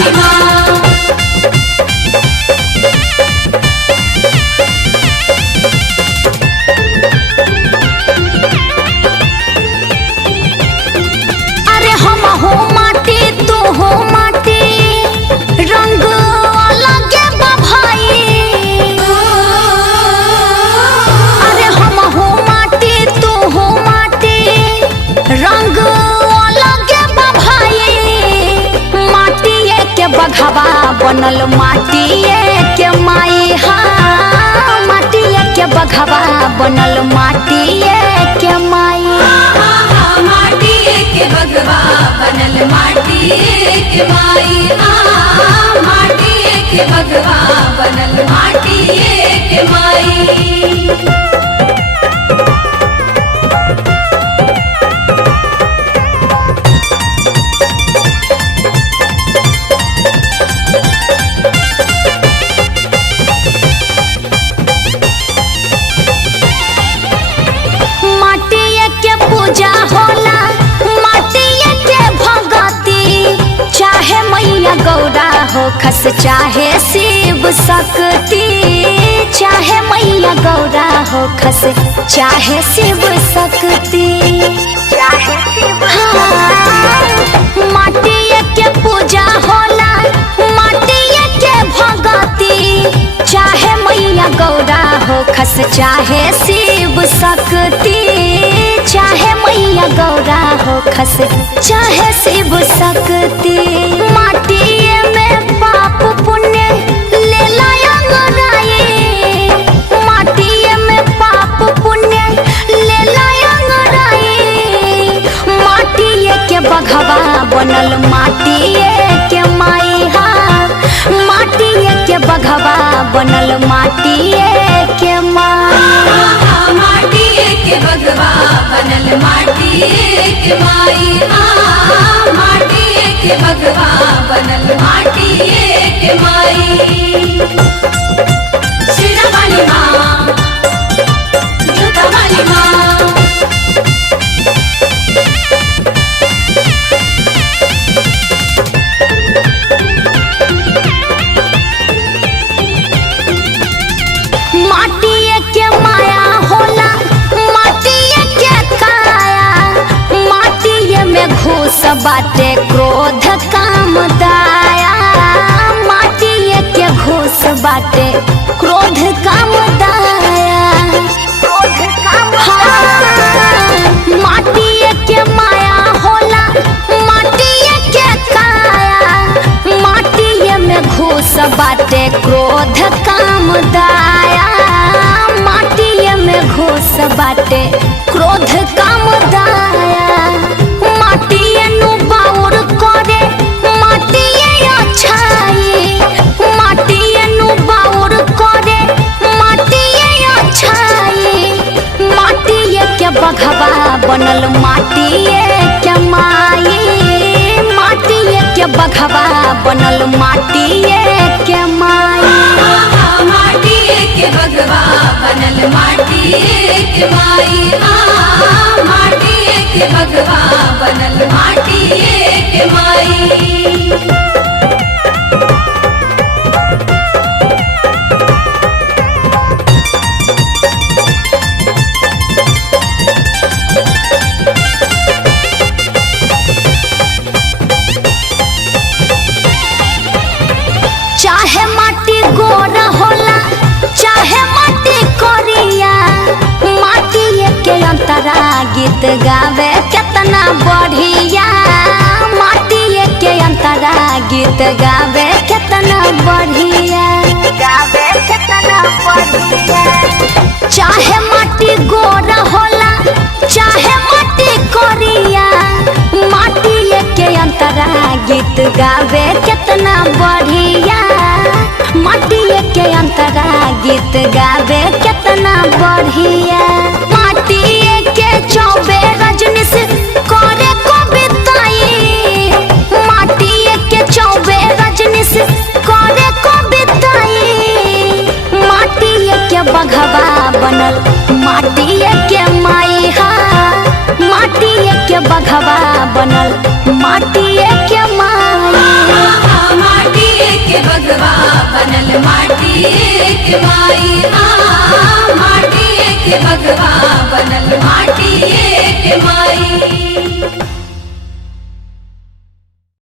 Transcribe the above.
वाली माँ। अरे हम हो माटी तू हो माटी, रंग अलग बा भाई। अरे हम हो माटी तू हो माटी, रंग अलग बा भाई। माटिए के बघवा बनल माटिए के माई, हाँ माटिए के बघवा बनल माटिए के माई। माटिए के बघवा बनल माटिए के माई। माटिए के बघवा बनल माटिए के माई। माटिए के पूजा होला, माटिए के भगती। चाहे मैया गौरा हो खस, चाहे शिव शक्ति। चाहे मैया गौरा हो खस, चाहे शिव शक्ति। हाँ, माटिए के पूजा होला, माटिए के भगती। चाहे मैया गौरा हो खस, चाहे शिव शक्ति। चाहे मैया गौरा हो खस, चाहे शिव शक्ति। माटिए में पाप पुण्य ले लायंगराई। माटिए में पाप पुण्य ले लायंगराई। माटिए के बघवा बनल माटिए के माई, हाँ माटिए के बघवा बनल माटिए के माई। माटिए के बघवा बनल माटिए के माई। माटिए के बघवा बनल माटिए के माई। शेरा वाली माँ, जोता वाली माँ। माटिए के माया होला, माटिए के काया। माटिए में घूस बाटे क्रोध काम दाया। माटिए के घूस बाटे क्रोध काम दाया। हाँ, माटिए के माया होला, माटिए के काया। माटिए में घूस बाटे क्रोध काम दाया। माटिए में घूस बाटे क्रोध काम दाया। माटिए नु बाउर करे, माटिए अच्छाई। माटिए नु बाउर करे, माटिए अच्छाई। माटिए के बघवा बनल माटिए के माई। माटिए के बघवा बनल माटिए के माई। माटिए के बघवा बनल माटिए के माई। माटिए के बघवा बनल माटिए के माई। चाहे माटी गोरा होला, चाहे माटी करिया। माटिए के अंतरा गीत गावे कितना बढ़िया। माटिए के अंतरा गीत गावे कितना बढ़िया। चाहे माटी गोरा होला, चाहे माटी करिया। माटिए के अंतरा गीत गावे कितना बढ़िया। माटिए के अंतरा गीत गावे कितना बढ़िया। माटिए के चौबे रजनीश करे कविताई। माटिए के चौबे रजनीश करे कविताई। माटिए के बघवा बनल माटिए के माई, हाँ माटिए के बघवा बनल माटिए के माई। के माई हाँ माटिए के बघवा बनल माटी